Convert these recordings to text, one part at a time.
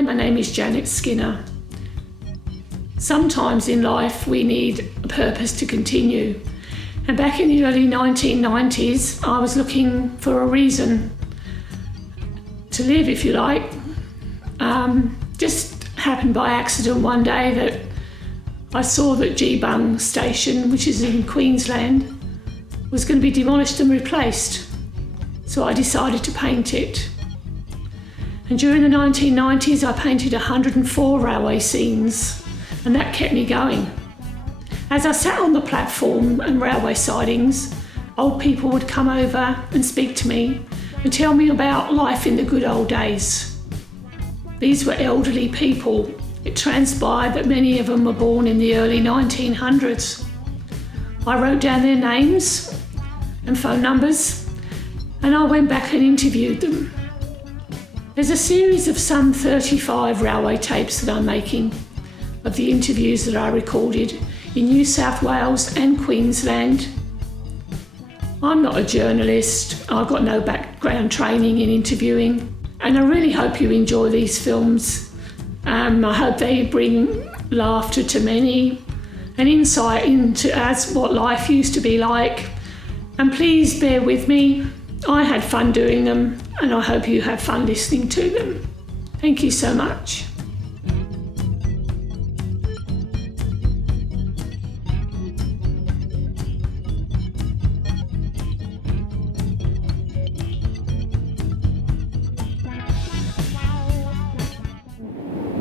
Hi, my name is Janet Skinner. Sometimes in life we need a purpose to continue. And back in the early 1990s, I was looking for a reason to live, if you like. Just happened by accident one day that I saw that Geebung station, which is in Queensland, was going to be demolished and replaced. So I decided to paint it. And during the 1990s, I painted 104 railway scenes, and that kept me going. As I sat on the platform and railway sidings, old people would come over and speak to me and tell me about life in the good old days. These were elderly people. It transpired that many of them were born in the early 1900s. I wrote down their names and phone numbers, and I went back and interviewed them. There's a series of some 35 railway tapes that I'm making of the interviews that I recorded in New South Wales and Queensland. I'm not a journalist, I've got no background training in interviewing, and I really hope you enjoy these films. I hope they bring laughter to many and insight into what life used to be like. And please bear with me, I had fun doing them, and I hope you have fun listening to them. Thank you so much.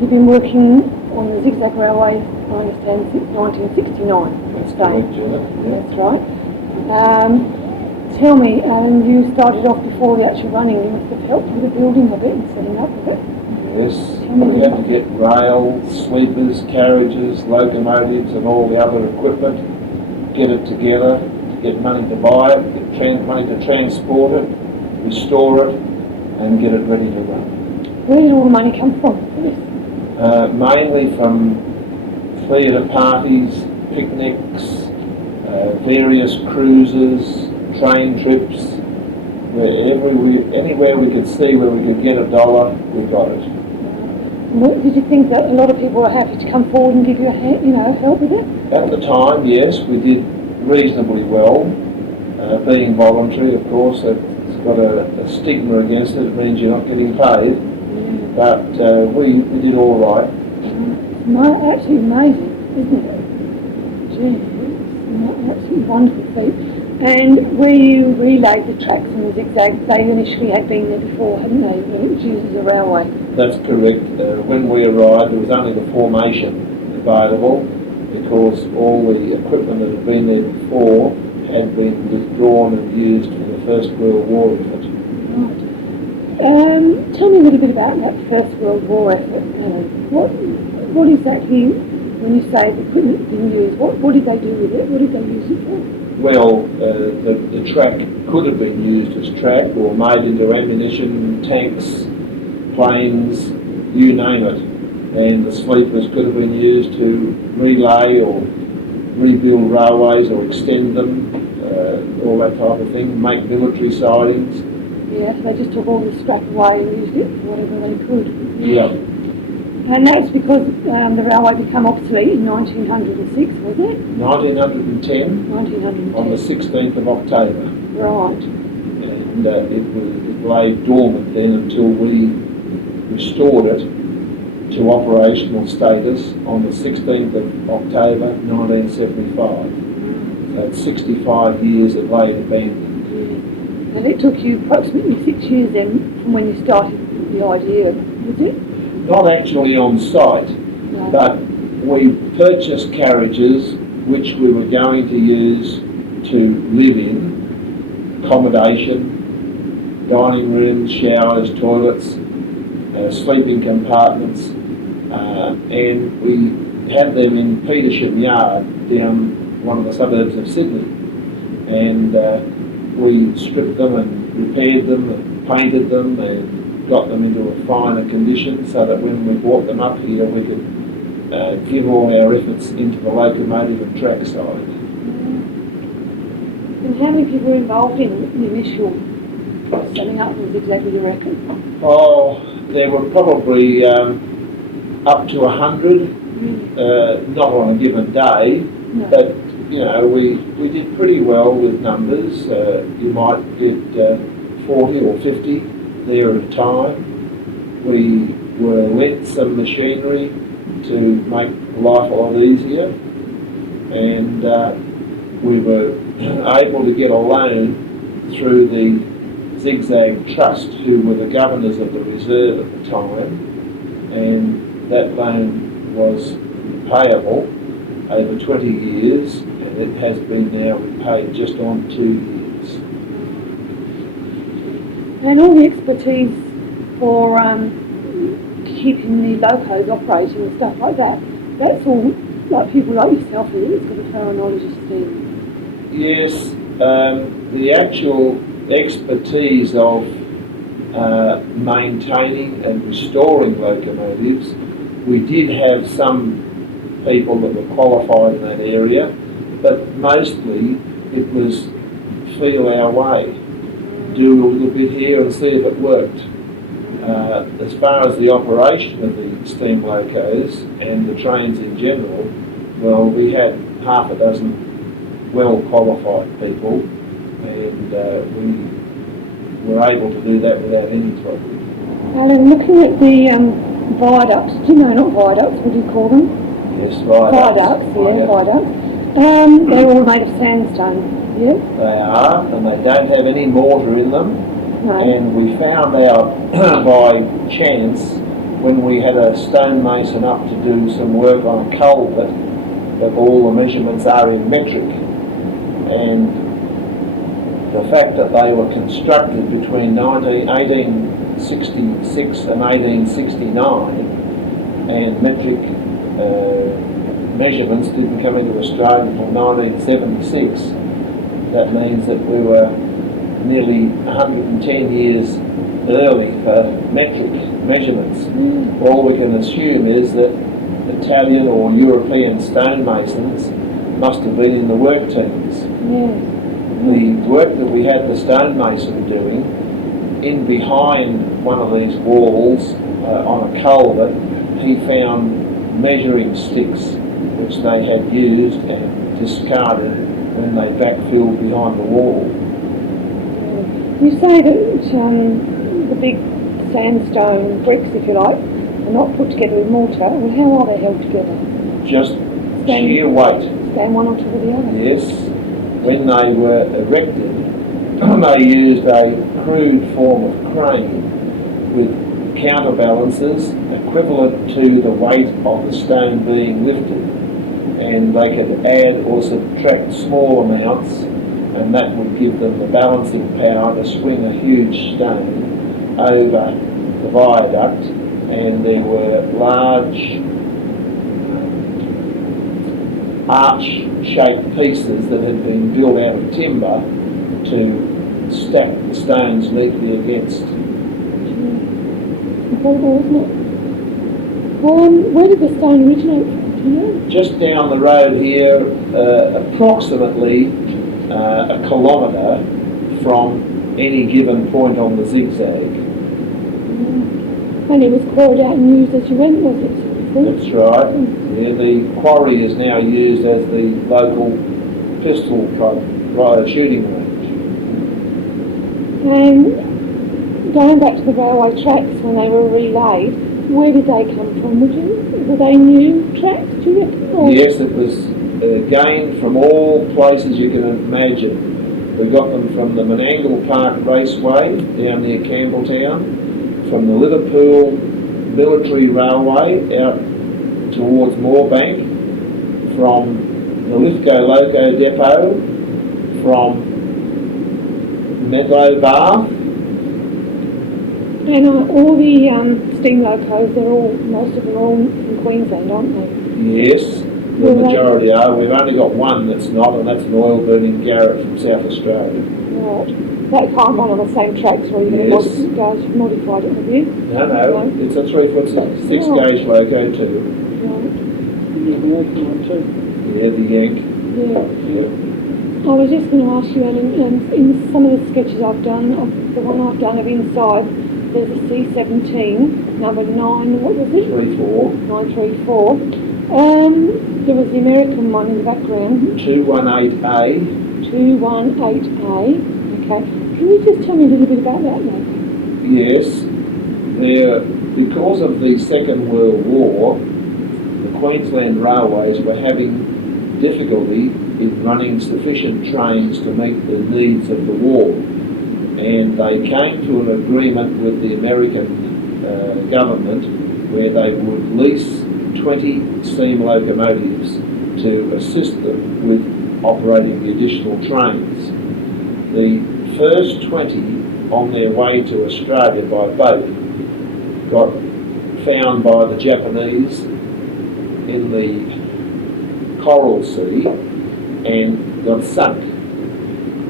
You've been working on the Zig Zag Railway, I understand, since 1969. That's correct, Janet. Yeah. That's right. Tell me, you started off before the actual running. You must have helped with the building of it and setting up of it. Yes, we had to get rails, sweepers, carriages, locomotives and all the other equipment, get it together, to get money to buy it, get money to transport it, restore it and get it ready to run. Where did all the money come from for this? Mainly from theatre parties, picnics, various cruises, train trips, anywhere we could see where we could get $1, we got it. Did you think that a lot of people were happy to come forward and give you a hand, help with it? At the time, yes, we did reasonably well. Being voluntary, of course, it's got a stigma against it. It means you're not getting paid. Yeah. But we did all right. It's actually amazing, isn't it? Gee, it's absolutely wonderful feat. And where you relayed the tracks on the Zig Zag, they initially had been there before, hadn't they? It was used as a railway. That's correct. When we arrived, there was only the formation available because all the equipment that had been there before had been withdrawn and used for the First World War effort. Right. Tell me a little bit about that First World War effort. What exactly, when you say the equipment had been used, what did they do with it? What did they use it for? Well, the track could have been used as track or made into ammunition, tanks, planes, you name it. And the sleepers could have been used to relay or rebuild railways or extend them, all that type of thing, make military sidings. Yeah, they just took all the scrap away and used it for whatever they could. Yeah. And that's because the railway became obsolete in 1906, was it? 1910. 1910. On the 16th of October. Right. And it lay dormant then until we restored it to operational status on the 16th of October 1975. So it's 65 years it lay abandoned. Yeah. And it took you approximately 6 years then from when you started the idea, was it? Not actually on site, No. but we purchased carriages which we were going to use to live in, accommodation, dining rooms, showers, toilets, sleeping compartments, and we had them in Petersham Yard down one of the suburbs of Sydney. And we stripped them and repaired them and painted them and got them into a finer condition so that when we brought them up here we could give all our efforts into the locomotive and track side. And how many people were involved in the initial setting up the Zig Zag, you reckon? Oh, there were probably up to 100, not on a given day, No. but you know, we did pretty well with numbers. You might get 40 or 50 there at a time. We were lent some machinery to make life a lot easier, and we were able to get a loan through the Zig Zag Trust, who were the governors of the reserve at the time, and that loan was payable over 20 years, and it has been now repaid just on 2 years. And all the expertise for keeping the locos operating and stuff like that, that's all like people like yourself who's got a thorough knowledge of steam. Yes, the actual expertise of maintaining and restoring locomotives, we did have some people that were qualified in that area, but mostly it was feel our way, do a little bit here and see if it worked. As far as the operation of the steam locos and the trains in general, well, we had half a dozen well qualified people, and we were able to do that without any trouble. Alan, looking at the viaducts, not viaducts, what do you call them? Yes, viaducts. Viaducts. They're all made of sandstone, yeah? They are, and they don't have any mortar in them. No. And we found out by chance when we had a stonemason up to do some work on a culvert that all the measurements are in metric. And the fact that they were constructed between 1866 and 1869, and metric measurements didn't come into Australia until 1976, that means that we were nearly 110 years early for metric measurements. All we can assume is that Italian or European stonemasons must have been in the work teams. The work that we had the stonemason doing, in behind one of these walls on a culvert, he found measuring sticks which they had used and discarded when they backfilled behind the wall. You say that the big sandstone bricks, if you like, are not put together with mortar. Well, how are they held together? Just sheer weight. Stand one on top of the other? Yes. When they were erected, they used a crude form of crane with counterbalances equivalent to the weight of the stone being lifted, and they could add or subtract small amounts, and that would give them the balancing power to swing a huge stone over the viaduct. And there were large arch-shaped pieces that had been built out of timber to stack the stones neatly against. Incredible, isn't it? Where did the stone originate from? Do you know? Just down the road here, approximately a kilometre from any given point on the zigzag. And it was quarried out and used as you went, was it? That's right. Yeah, the quarry is now used as the local pistol shooting range. And going back to the railway tracks when they were relaid, where did they come from? Were they new tracks, do you reckon? Or? Yes, it was gained from all places you can imagine. We got them from the Menangle Park Raceway down near Campbelltown, from the Liverpool Military Railway out towards Moorebank, from the Lithgow Loco Depot, from Medlow Bar. And all the steam locos, most of them are all from Queensland, aren't they? Yes, the majority are. We've only got one that's not, and that's an oil-burning Gabbatt from South Australia. Right. That can't run on the same tracks where you've modified it, have you? No, it's a 3-foot 6-gauge loco too. Right. Yeah, the yank. Yeah. Yeah. I was just going to ask you, Alan, in some of the sketches I've done, the one I've done of inside there's a C17, number 9, what was it? 34. 934. There was the American one in the background. 218A. 218A. Okay. Can you just tell me a little bit about that, Loco? Yes. Because of the Second World War, the Queensland Railways were having difficulty in running sufficient trains to meet the needs of the war. And they came to an agreement with the American government where they would lease 20 steam locomotives to assist them with operating the additional trains. The first 20 on their way to Australia by boat got found by the Japanese in the Coral Sea and got sunk.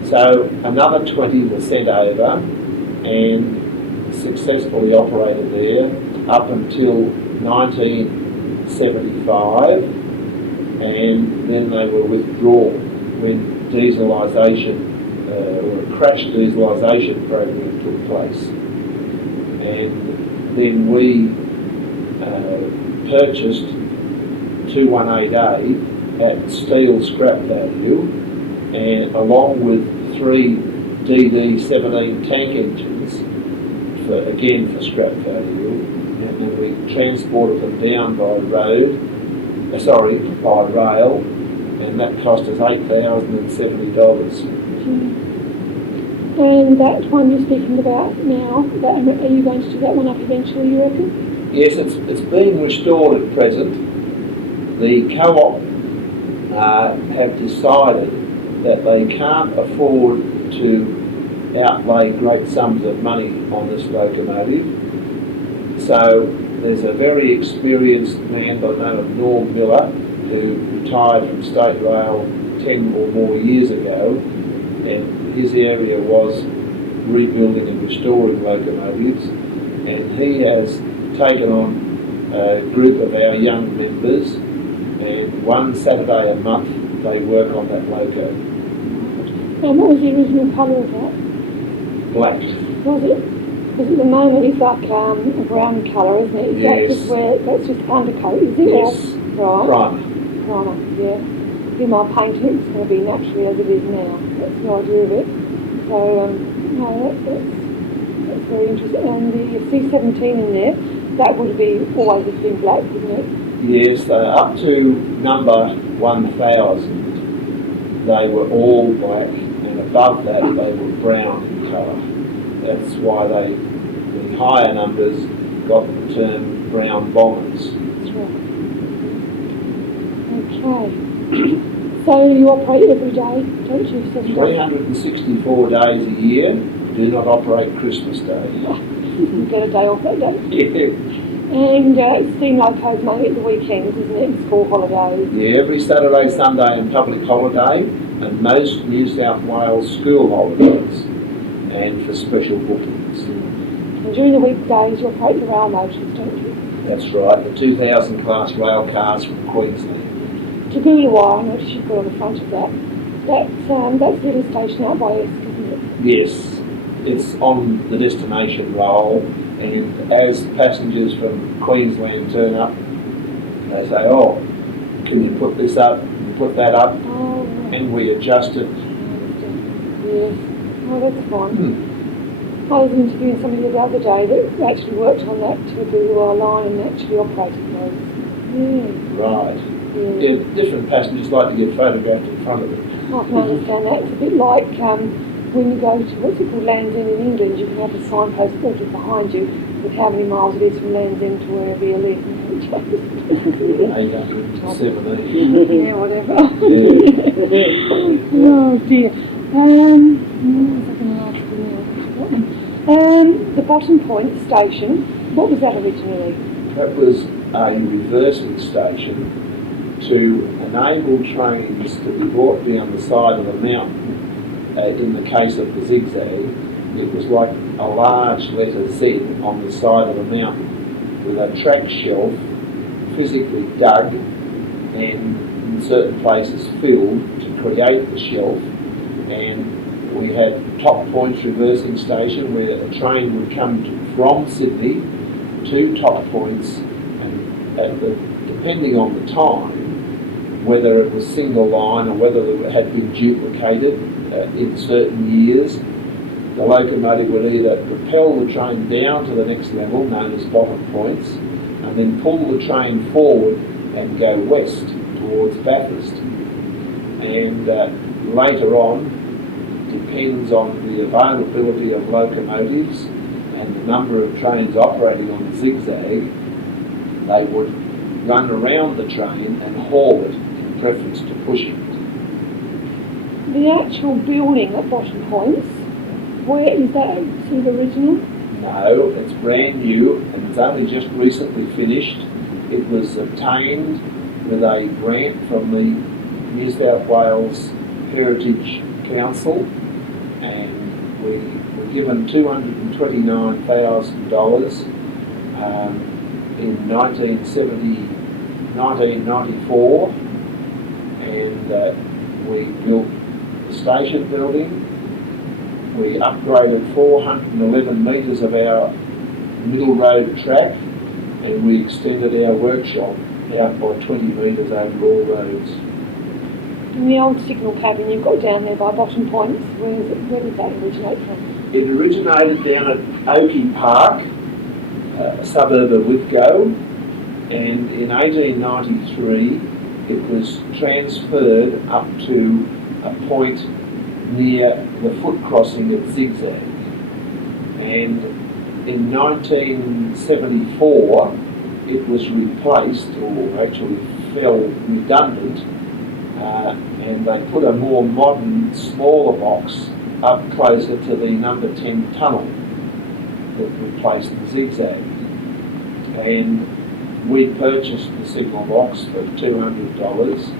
So another 20 were sent over and successfully operated there up until 1975, and then they were withdrawn when dieselisation or a crash dieselisation program took place. And then we purchased 218A at steel scrap value, and along with 3 DD17 tank engines for scrap value, and then we transported them down by rail, and that cost us $8,070. And that one you're speaking about now, are you going to do that one up eventually, you reckon? Yes, it's being restored at present. The co-op have decided that they can't afford to outlay great sums of money on this locomotive. So there's a very experienced man by the name of Norm Miller who retired from State Rail 10 or more years ago, and his area was rebuilding and restoring locomotives, and he has taken on a group of our young members, and one Saturday a month they work on that loco. And what was the original colour of that? Black. Was it? Because at the moment it's like a brown colour, isn't it? Is Yes. that just that's just undercoat, is it? Yes. Or, right. Primer. Yeah. In my painting it's going to be naturally as it is now. That's the idea of it. So, no, that's very interesting. And the C17 in there, that would be always have been black, wouldn't it? Yes, up to number 1000 they were all black, and above that they were brown in colour. That's why the higher numbers got the term brown bombers. That's right. Okay. So you operate every day, don't you? 364 days a year, do not operate Christmas Day. You get a day off that day. Yeah. And steam locos mainly at the weekends, isn't it? And school holidays. Yeah, every Saturday, Sunday and public holiday, and most New South Wales school holidays, and for special bookings. And during the weekdays you operate the rail motors, don't you? That's right, the 2000 class rail cars from Queensland. Taboola, I noticed you put on the front of that. That's the little station out by Esk, isn't it? Yes, it's on the destination roll, and as passengers from Queensland turn up, they say, "Oh, can you put this up, can you put that up?" Oh, right. And we adjust it. Yes. Oh, that's fine. I was interviewing somebody the other day that actually worked on that Taboola line and actually operated those. Yeah. Right. Yeah. Yeah, different passengers like to get photographed in front of it. I can understand that. It's a bit like when you go to, what's it called, Land's End in England, you can have a signpost altered behind you with how many miles it is from Land's End to wherever you live. 870. Yeah, whatever. Yeah. Oh dear. What was I going to ask you now? The bottom point station, what was that originally? That was a reversing station to enable trains to be brought down the side of a mountain. In the case of the Zig Zag, it was like a large letter Z on the side of a mountain with a track shelf physically dug and in certain places filled to create the shelf. And we had top points reversing station where a train would come from Sydney to top points, and depending on the time, whether it was single line or whether it had been duplicated in certain years, the locomotive would either propel the train down to the next level, known as bottom points, and then pull the train forward and go west towards Bathurst. And later on, depends on the availability of locomotives and the number of trains operating on the zigzag, they would run around the train and haul it in preference to pushing it. The actual building at Bottom Points, where is that sort of original? No, it's brand new and it's only just recently finished. It was obtained with a grant from the New South Wales Heritage Council, and we were given $229,000 in 1994, and we built the station building. We upgraded 411 metres of our middle road track, and we extended our workshop out by 20 metres over all roads. And the old signal cabin you've got down there by Bottom Points, where did that originate from? It originated down at Oakey Park, a suburb of Lithgow, and in 1893 it was transferred up to a point near the foot crossing at Zig Zag. And in 1974 it was replaced, or actually fell redundant, and they put a more modern, smaller box up closer to the number 10 tunnel that replaced the zigzag. And we purchased the signal box for $200,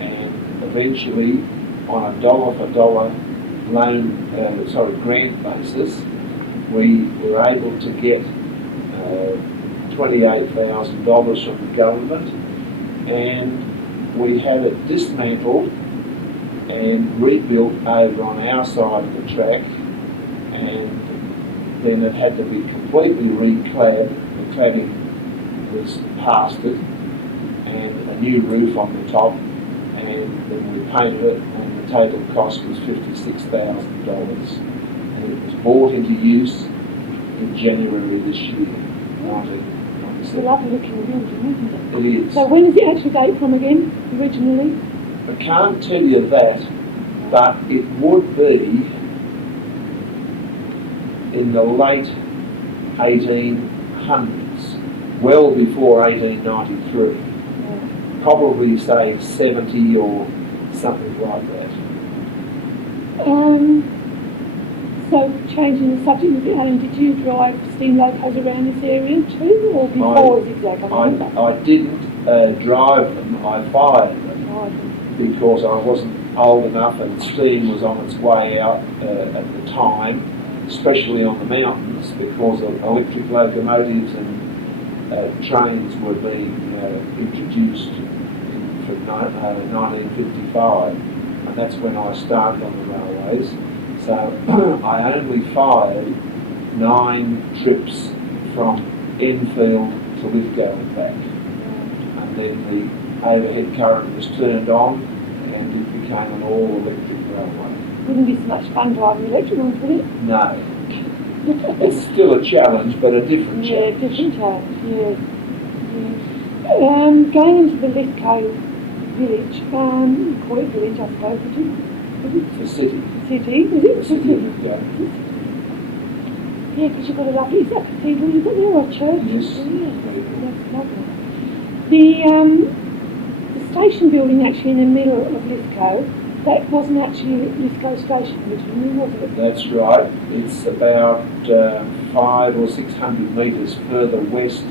and eventually on a dollar for dollar grant basis, we were able to get $28,000 from the government, and we had it dismantled and rebuilt over on our side of the track, and then it had to be completely reclad. The cladding was past it, and a new roof on the top, and then we painted it, and the total cost was $56,000. And it was brought into use in January this year, 1997. It's a lovely looking building, isn't it? It is. So when does it actually date from again, originally? I can't tell you that, but it would be in the late 1800s, well before 1893. Yeah. Probably say 70 or something like that. So changing the subject a bit, Alan, did you drive steam locos around this area too, or before Zigzag? I didn't drive them, I fired them, because I wasn't old enough and steam was on its way out at the time, especially on the mountains, because of electric locomotives and trains were being introduced from 1955, and that's when I started on the railways. So I only fired 9 trips from Enfield to Lithgow and back, and then the overhead current was turned on and it became an all-electric railway. Wouldn't be so much fun driving electric ones, would it? No. It's still a challenge, but a different challenge. Yeah, different challenge, yes. Yeah. Going into the Lithgow village, call it village, I suppose, would you? The city. City, is it? The city of Lithgow. Yeah, because you've got a lovely, is that cathedral you've got there, or a church? Yes. Yeah, that's lovely. The station building actually in the middle of Lithgow, that wasn't actually Lithgow Station originally, was it? That's right. It's about 500 or 600 metres further west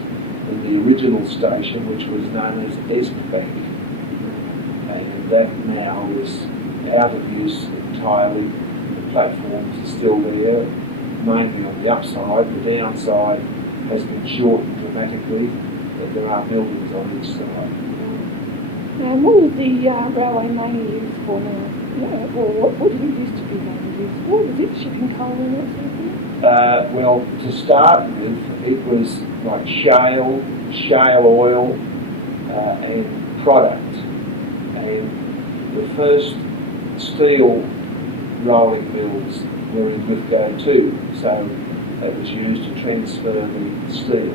than the original station, which was known as Bank. And that now is out of use entirely. The platforms are still there, mainly on the upside. The downside has been shortened dramatically, but there are buildings on each side. And what was the railway mainly used for now? Or what did it used to be mainly used for? Was it shipping coal and that sort of thing? Well, to start with, it was like shale oil, and product. And the first steel rolling mills were in Lithgow too, so that was used to transfer the steel,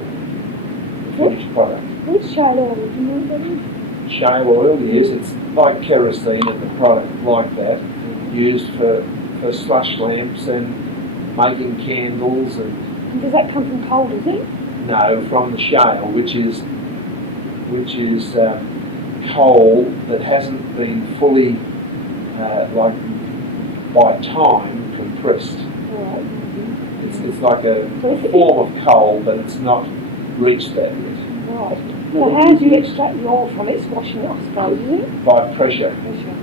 the finished product. What's shale oil? Do you know what that is? Shale oil, yes, it's like kerosene and the product like that, used for slush lamps and making candles. And Does that come from coal, does it? no, from the shale, which is coal that hasn't been fully, like by time, compressed. Right. It's like a form of coal, but it's not reached that yet. Right. So how do you extract the oil from it? It's washing it, I suppose, is it? By pressure. Pressure.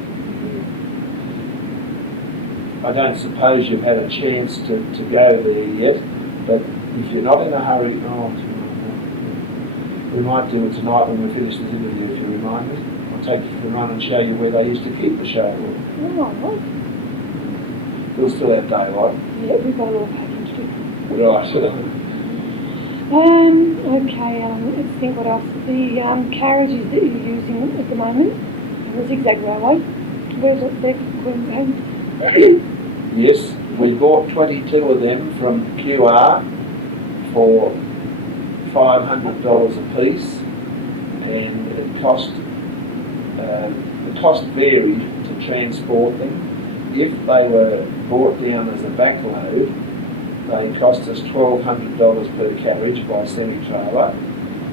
I don't suppose you've had a chance to go there yet, but if you're not in a hurry, we might do it tonight when we finish this interview, if you remind me. I'll take you for a run and show you where they used to keep the shale oil. Right. We'll still have daylight. Yeah, we've got it all packaged. Right. Okay, let's think what else. The carriages that you're using at the moment, the Zig Zag Railway, where's it? They're Queensland. Yes, we bought 22 of them from QR for $500 a piece, and it cost, the cost varied to transport them. If they were brought down as a backload, they cost us $1,200 per carriage by semi-trailer.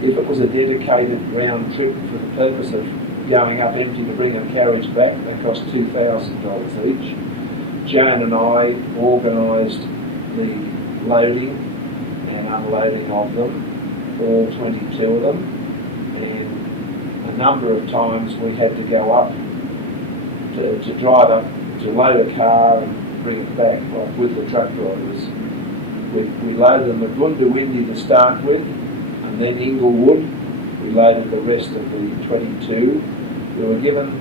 If it was a dedicated round trip for the purpose of going up empty to bring a carriage back, they cost $2,000 each. Joan and I organised the loading and unloading of them, all 22 of them, and a number of times we had to go up to drive up to load a car and bring it back, like with the truck drivers. We loaded them at Goondiwindi to start with, and then Inglewood. We loaded the rest of the 22. We were given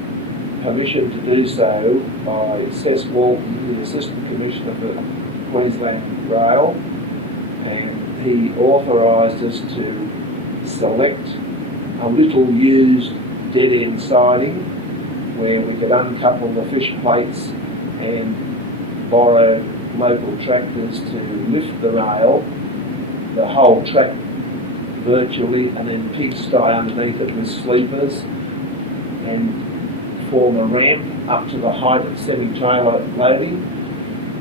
permission to do so by Cess Walton, the Assistant Commissioner for Queensland Rail, and he authorised us to select a little used dead-end siding where we could uncouple the fish plates and borrow local tractors to lift the rail, the whole track virtually, and then pigsty underneath it with sleepers, and form a ramp up to the height of semi-trailer loading,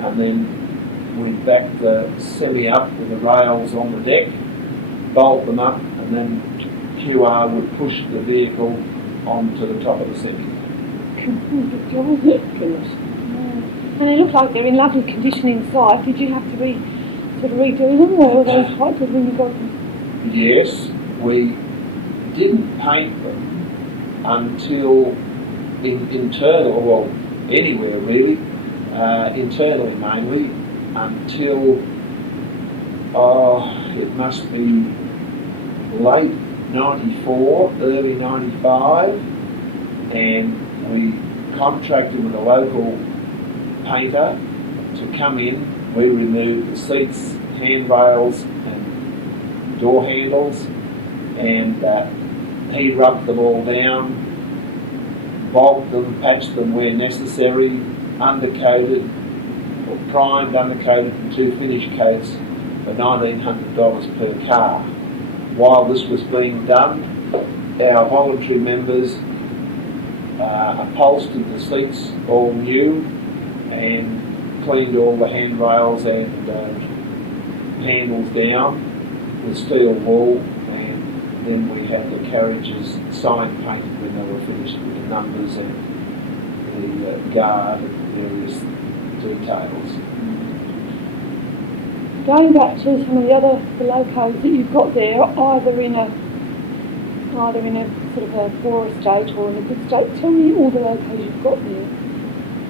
and then we'd back the semi up with the rails on the deck, bolt them up, and then QR would push the vehicle onto the top of the semi. Good job, isn't it? Goodness. And they look like they're in lovely condition inside. Did you have to sort of redo them, or were they quite good when you got them? Yes, we didn't paint them until internal, well, anywhere really, internally mainly, until, it must be late 94, early 95, and we contracted with a local painter to come in. We removed the seats, handrails and door handles, and he rubbed them all down, bogged them, patched them where necessary, undercoated, or primed, undercoated, and 2 finish coats for $1,900 per car. While this was being done, our voluntary members upholstered the seats all new and cleaned all the handrails and handles down with steel wool, and then we had the carriages sign painted when they were finished with the numbers and the guard and various details. Going back to some of the locos that you've got there, either in a sort of a poorer state or in a good state, tell me all the locos you've got there.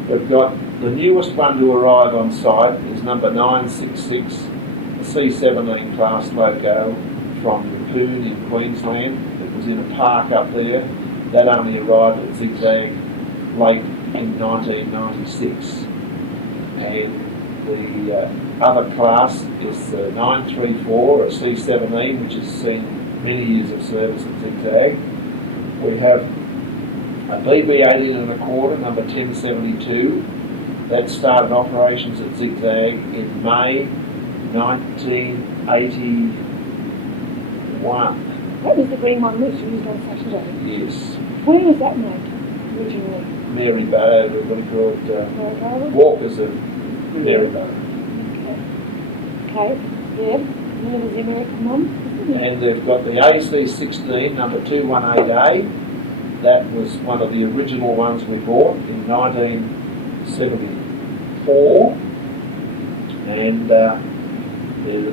We've got the newest one to arrive on site is number 966, a C17 class loco from Poon in Queensland. It was in a park up there. That only arrived at Zig Zag late in 1996. And The other class is the 934, a C17, which has seen many years of service at Zig Zag. We have a BB18 and a quarter, number 1072. That started operations at Zig Zag in May 1981. That was the green one which you used on Saturday. Yes. Where was that made originally? Marybow, what are called Walkers of Marybow. Okay, yeah. And there was the American one. And they've got the AC16, number 218A. That was one of the original ones we bought in 1974. And there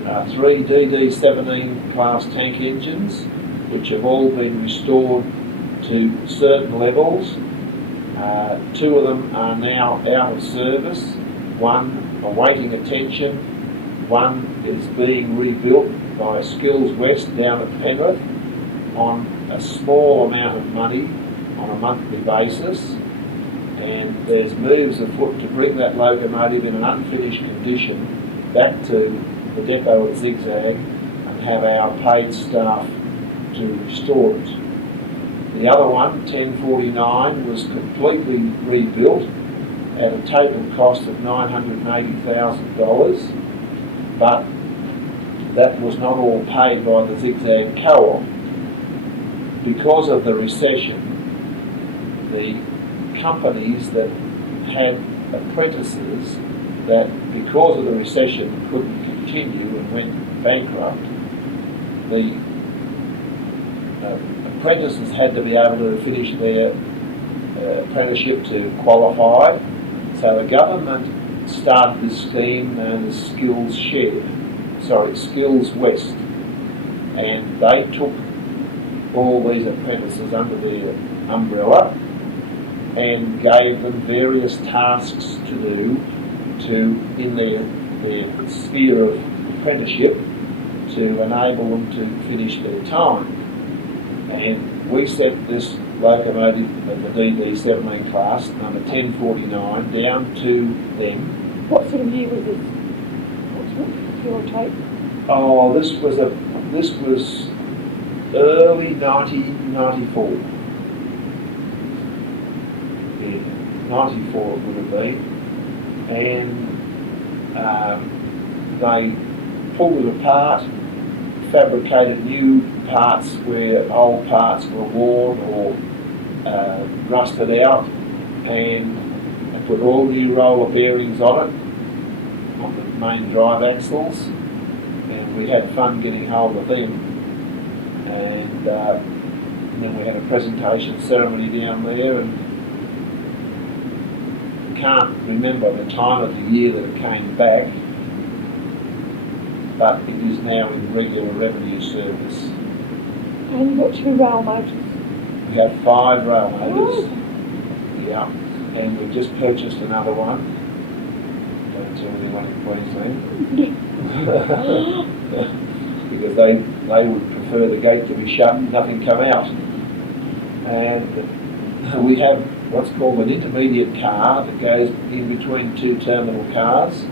are 3 DD17 class tank engines, which have all been restored to certain levels. 2 of them are now out of service. 1 awaiting attention. 1 is being rebuilt by Skills West down at Penrith on a small amount of money on a monthly basis. And there's moves afoot to bring that locomotive in an unfinished condition back to the depot at Zig Zag and have our paid staff to restore it. The other one, 1049, was completely rebuilt at a total cost of $980,000, but that was not all paid by the Zig Zag Co-op. Because of the recession, the companies that had apprentices that, because of the recession, couldn't continue and went bankrupt, the apprentices had to be able to finish their apprenticeship to qualify. So the government started this scheme known as Skills West, and they took all these apprentices under their umbrella and gave them various tasks to do in their sphere of apprenticeship to enable them to finish their time. And we set this locomotive of the DD17 class, number 1049, down to them. What sort of year was this? What's your take? Oh, this was early 1994. Yeah, 94 it would have been. And they pulled it apart, fabricated new parts where old parts were worn or rusted out, and put all new roller bearings on it, on the main drive axles, and we had fun getting hold of them. And then we had a presentation ceremony down there, and can't remember the time of the year that it came back, but it is now in regular revenue service. And you've got 2 rail motors? We have 5 rail motors. Oh. Yeah, and we've just purchased another one. Don't tell anyone in Queensland. Because they would prefer the gate to be shut and nothing come out. And we have what's called an intermediate car that goes in between 2 terminal cars,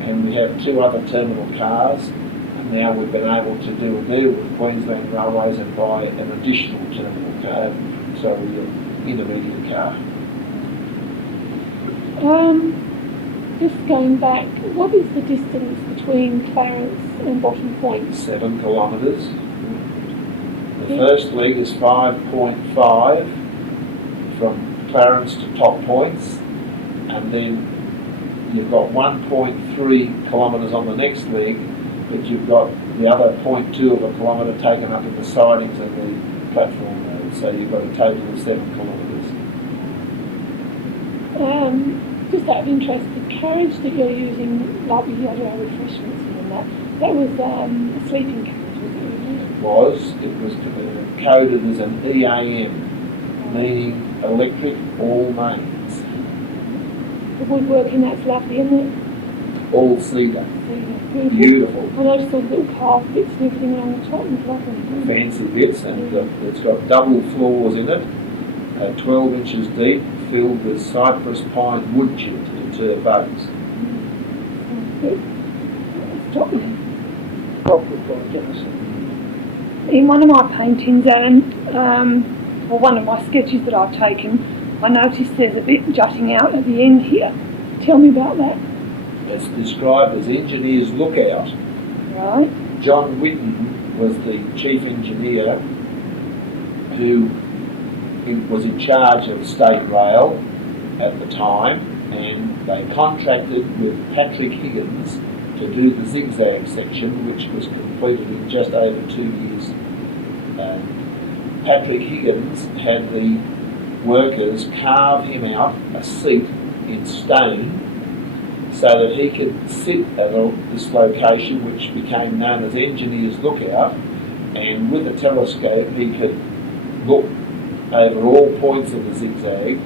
and we have 2 other terminal cars, and now we've been able to do a deal with Queensland Railways and buy an additional terminal car, so the intermediate car. Just going back, what is the distance between Clarence and Bottom Point? 7 kilometres. The first leg is 5.5 from Clarence to Top Points, and then you've got 1.3 kilometres on the next leg, but you've got the other 0.2 of a kilometre taken up in the sidings and the platform road, so you've got a total of 7 kilometres. Just out of interest, the carriage that you're using, like with the other refreshments and that was a sleeping carriage, wasn't it? It was coded as an EAM, meaning electric all mains. The woodworking, that's lovely, isn't it? All cedar. Beautiful. I noticed all the little carved bits and everything along the top, and lovely. Fancy bits, and it's got double floors in it, 12 inches deep, filled with cypress pine wood chips into bugs. good. Stop there. In one of my paintings, or one of my sketches that I've taken, I noticed there's a bit jutting out at the end here. Tell me about that. It's described as engineer's lookout. Right. John Whitten was the chief engineer who was in charge of State Rail at the time, and they contracted with Patrick Higgins to do the zigzag section, which was completed in just over 2 years. Patrick Higgins had the workers carve him out a seat in stone so that he could sit at this location, which became known as Engineer's Lookout, and with a telescope he could look over all points of the zigzag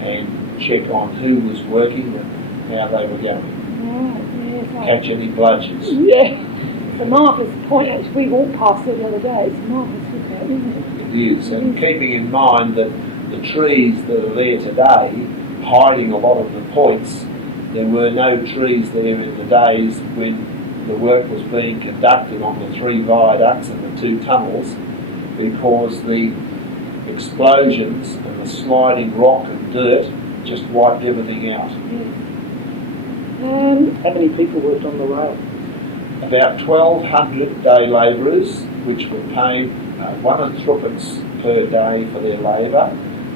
and check on who was working and how they were going. Right, yes. Catch any bludgers. Yeah. It's a marvellous point. Actually, we walked past it the other day. It's a marvellous lookout, isn't it? It is, and keeping in mind that the trees that are there today, hiding a lot of the points, there were no trees there in the days when the work was being conducted on the 3 viaducts and the 2 tunnels, because the explosions and the sliding rock and dirt just wiped everything out. Yes. How many people worked on the rail? About 1,200 day labourers, which were paid 1 threepence per day for their labour,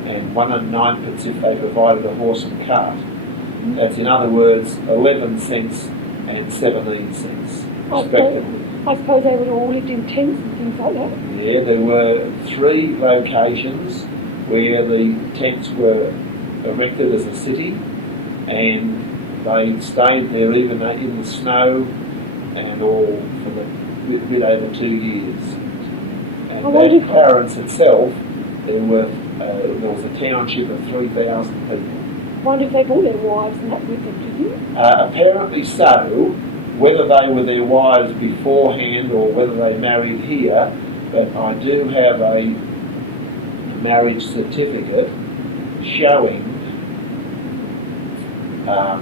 and 1 and 9pence if they provided a horse and cart. That's, in other words, 11 cents and 17 cents, respectively. I suppose they would have all lived in tents and things like that. Yeah, there were 3 locations where the tents were erected as a city, and they stayed there even in the snow and all for the bit over 2 years. And at Clarence itself, there was a township of 3,000 people. I wonder if they brought their wives and that with them, did you? Apparently so. Whether they were their wives beforehand or whether they married here, but I do have a marriage certificate showing, I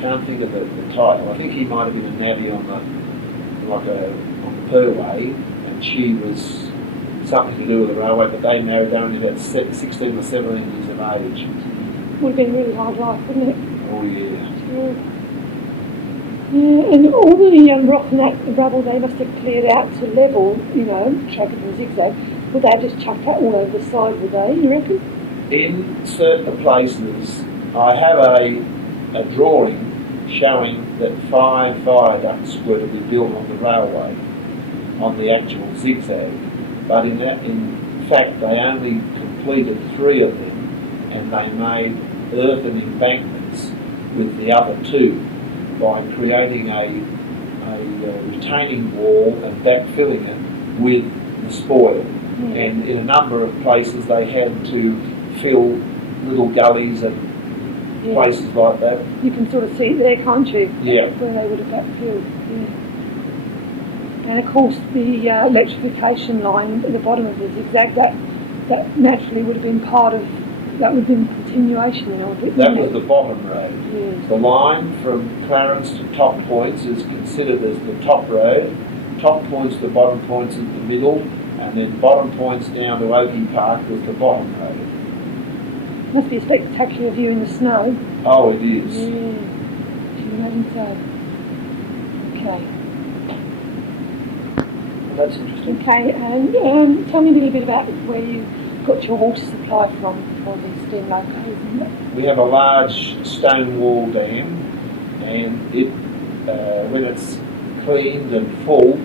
can't think of the title, I think he might have been a navvy on the Perway, and she was something to do with the railway, but they married only about 16 or 17 years of age. Would have been a really hard life, wouldn't it? Oh yeah. Yeah. Yeah, and all the rock and that, the rubble they must have cleared out to level, traffic and zigzag. Would they have just chucked that all over the side, would they, you reckon? In certain places, I have a drawing showing that 5 viaducts were to be built on the railway, on the actual zigzag. But in fact, they only completed 3 of them, and they made earthen embankments with the other 2 by creating a retaining wall and backfilling it with the spoil. And in a number of places they had to fill little gullies and places like that. You can sort of see it there, can't you? Yeah. Where they would have backfilled. Yeah. And of course the electrification line at the bottom of the zigzag, that naturally would have been that would have been continuation of it. That was the bottom road. Yes. The line from Clarence to Top Points is considered as the top road. Top Points to Bottom Points is the middle, and then Bottom Points down to Oakey Park was the bottom road. Must be a spectacular view in the snow. Oh, it is. Yeah. Can you imagine so? Okay. That's interesting. Okay, and tell me a little bit about where you got your water supply from for the steam locos. We have a large stone wall dam, and it, when it's cleaned and full,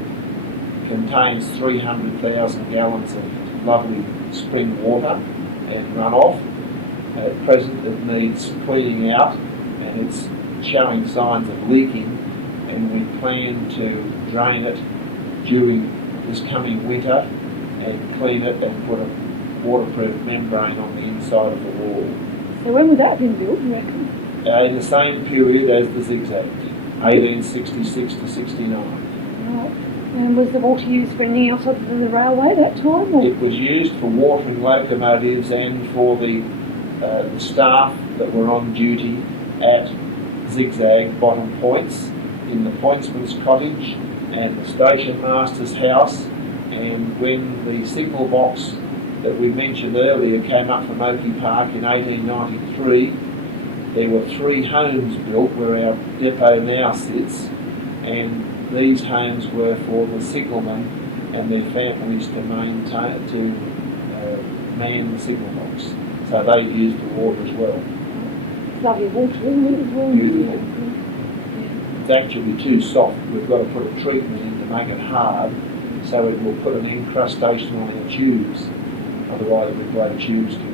contains 300,000 gallons of lovely spring water and runoff. At present it needs cleaning out, and it's showing signs of leaking, and we plan to drain it during this coming winter and clean it and put a waterproof membrane on the inside of the wall. So when would that have been built, you reckon? In the same period as the zigzag, 1866 to 69. Right. And was the water used for anything else other than the railway at that time? Or? It was used for watering locomotives and for the staff that were on duty at zigzag bottom points in the pointsman's cottage and the station master's house. And when the signal box that we mentioned earlier came up from Oakey Park in 1893, there were 3 homes built where our depot now sits, and these homes were for the signalmen and their families to maintain, man the signal box. So they used the water as well. It's lovely water, isn't it, as well? Beautiful. Yeah. It's actually too soft. We've got to put a treatment in to make it hard, so it will put an encrustation on our tubes. Otherwise, we've got tubes to